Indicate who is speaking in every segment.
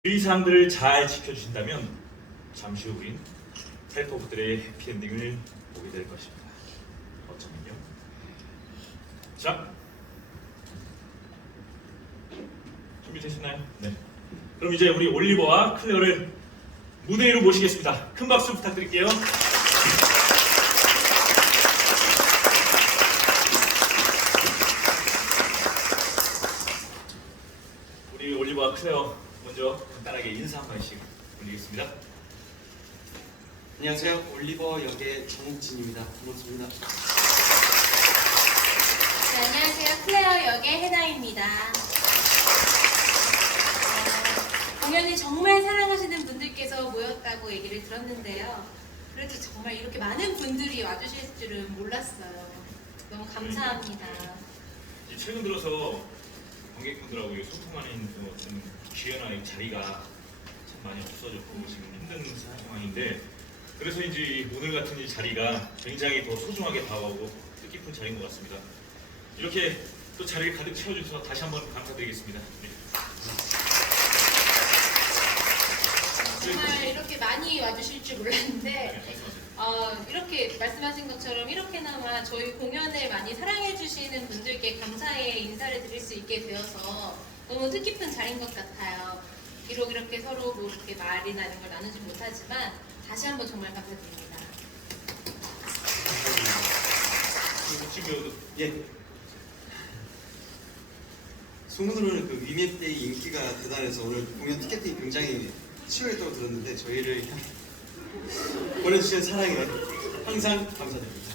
Speaker 1: 주의사항들을 잘 지켜주신다면 잠시 후 우린 텔토브들의 해피엔딩을 보게 될 것입니다. 어쩌면요. 자, 준비되셨나요? 네. 그럼 이제 우리 올리버와 클레어를 무대 위로 모시겠습니다. 큰 박수 부탁드릴게요. 우리 올리버와 클레어 먼저 간단하게 인사 한 번씩 올리겠습니다.
Speaker 2: 안녕하세요. 올리버 역의 정욱진입니다. 반갑습니다.
Speaker 3: 네, 안녕하세요. 클레어 역의 해나입니다. 공연을 정말 사랑하시는 분들께서 모였다고 얘기를 들었는데요. 그래도 정말 이렇게 많은 분들이 와주실 줄은 몰랐어요. 너무 감사합니다.
Speaker 1: 최근 들어서 관객분들하고 소통하는 좀 귀한 자리가 참 많이 없어졌고 지금 힘든 상황인데, 그래서인지 오늘 같은 이 자리가 굉장히 더 소중하게 다가오고 뜻깊은 자리인 것 같습니다. 이렇게 또 자리를 가득 채워주셔서 다시 한번 감사드리겠습니다. 네.
Speaker 3: 정말 이렇게 많이 와주실 줄 몰랐는데
Speaker 1: 네,
Speaker 3: 이렇게 말씀하신 것처럼 이렇게나마 저희 공연을 많이 사랑해주시는 분들께 감사의 인사를 드릴 수 있게 되어서 너무 뜻깊은 자리인 것 같아요. 비록 이렇게 서로 뭐 이렇게 말이나 이런 걸 나누지 못하지만 다시 한번 정말 감사드립니다.
Speaker 1: 그리고 지금
Speaker 2: 예. 소문으로는 그 위메데이 인기가 대단해서 오늘 공연 티켓팅이 굉장히 치열했다고 들었는데 저희를 보내주신 사랑에 항상 감사드립니다.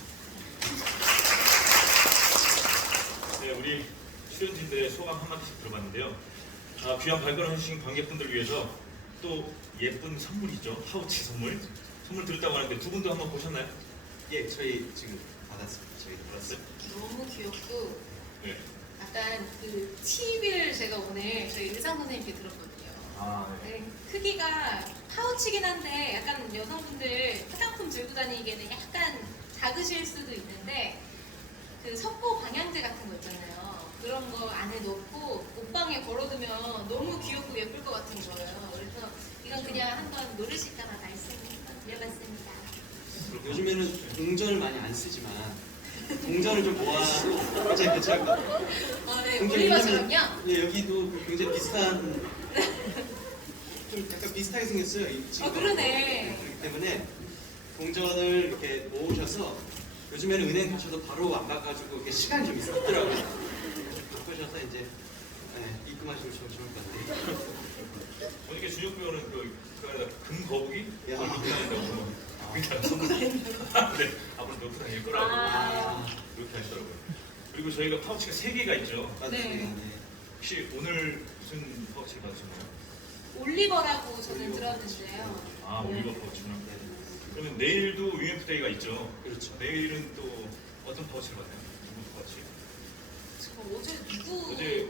Speaker 1: 네, 우리 출연진들의 소감 한마디씩 들어봤는데요. 귀한 발걸음해주신 관객분들을 위해서 또 예쁜 선물이죠. 파우치 선물 드렸다고 하는데 두 분도 한번 보셨나요?
Speaker 2: 예, 저희 지금 받았습니다. 저희
Speaker 1: 알았어요?
Speaker 3: 너무 귀엽고
Speaker 1: 네.
Speaker 3: 약간 그 팁을 제가 오늘 저희 의상 선생님께 들었거든요. 네, 크기가 파우치긴 한데 약간 여성분들 화장품 들고 다니기에는 약간 작으실 수도 있는데 그 석고 방향제 같은 거 있잖아요. 그런 거 안에 넣고 옷방에 걸어두면 너무 귀엽고 예쁠 것 같은 거예요. 그래서 이건 그냥 한번 노르실까봐 말씀을 한번 드려봤습니다.
Speaker 2: 요즘에는 동전을 많이 안 쓰지만 동전을 좀 모아도 굉장히 괜찮을 것 같아요.
Speaker 3: 네,
Speaker 2: 동전
Speaker 3: 올리버처럼요?
Speaker 2: 네, 여기도 굉장히 비슷한 좀 약간 비슷하게 생겼어요. 이 친구가.
Speaker 3: 그러네.
Speaker 2: 그렇기 때문에 동전을 이렇게 모으셔서 요즘에는 은행 가셔도 바로 안 바꿔주고 이렇게 시간이 좀 있더라고요. 바꾸셔서 이제 입금하시면 좋을 것 같아요.
Speaker 1: 어저께 준혁 배우는 그 안에다 금 거북이?
Speaker 2: 야.
Speaker 1: 그걸 넣고 다닌다고. 그냥 선물. 네, 앞으로 넣고 다닐 거라고. 그렇게 하시더라고요. 그리고 저희가 파우치가 3개가 있죠.
Speaker 2: 맞습니다.
Speaker 3: 네.
Speaker 1: 혹시 오늘 무슨 파우치 받으셨나요?
Speaker 3: 올리버라고 저는 들었는데요.
Speaker 1: 올리버 파우치구나. 그러면 내일도 UMF데이가 있죠.
Speaker 2: 그렇죠.
Speaker 1: 내일은 또 어떤 파우치를 받나요? 누구 파우치?
Speaker 3: 어제 누구?
Speaker 1: 어제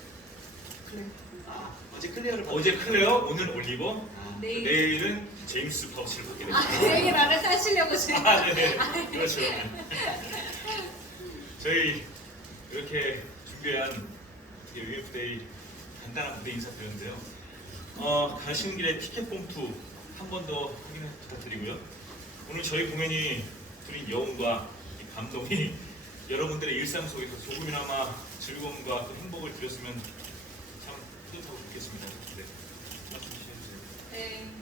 Speaker 2: 어제 클리어를
Speaker 1: 어제 클레어, 오늘 올리버,
Speaker 3: 내일.
Speaker 1: 내일은 제임스 파우치를 받게 됩니다.
Speaker 3: 그 얘기 나를 사시려고 지금.
Speaker 1: 네, 그렇죠. 저희 이렇게 준비한 UMF데이 간단한 무대 인사 드렸는데요. 가시는 길에 티켓 봉투 한 번 더 확인 부탁드리고요. 오늘 저희 공연이 드린 여운과 이 감동이 여러분들의 일상 속에서 조금이나마 즐거움과 또 행복을 드렸으면 참 뿌듯하고 좋겠습니다. 네. 말씀 주셔주세요.
Speaker 3: 네.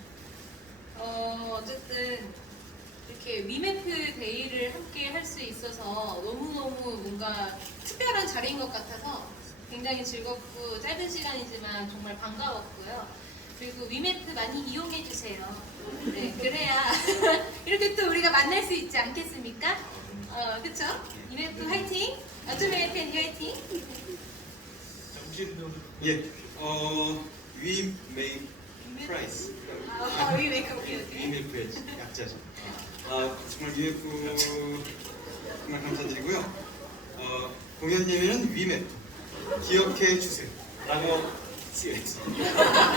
Speaker 3: 어쨌든 이렇게 위메프 데이를 함께 할 수 있어서 너무너무 뭔가 특별한 자리인 것 같아서 굉장히 즐겁고 짧은 시간이지만 정말 반가웠고요. 그리고 위메프 많이 이용해 주세요. 네, 그래야 이렇게 또 우리가 만날 수 있지 않겠습니까? 그쵸? 위메프 화이팅! 어쩌면 팬 화이팅!
Speaker 1: 자, 혹시
Speaker 2: 예. We make price.
Speaker 3: 위메프 오케이.
Speaker 2: 위메프의 약자죠. 정말 위메프 정말 감사드리고요. 공연 예매는 위메프 기억해 주세요. 라고 쓰여있습니다.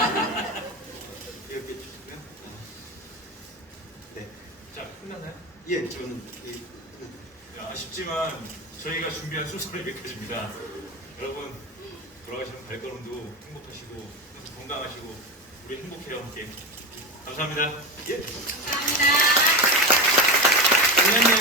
Speaker 2: 기억해 주시고요. 네.
Speaker 1: 자, 끝났나요?
Speaker 2: 예, 저는
Speaker 1: 아쉽지만 저희가 준비한 순서는 여기까지입니다. 여러분 돌아가시는 발걸음도 행복하시고 건강하시고 해주세요. 함께. 감사합니다.
Speaker 2: 예.
Speaker 3: 감사합니다.
Speaker 2: 작년에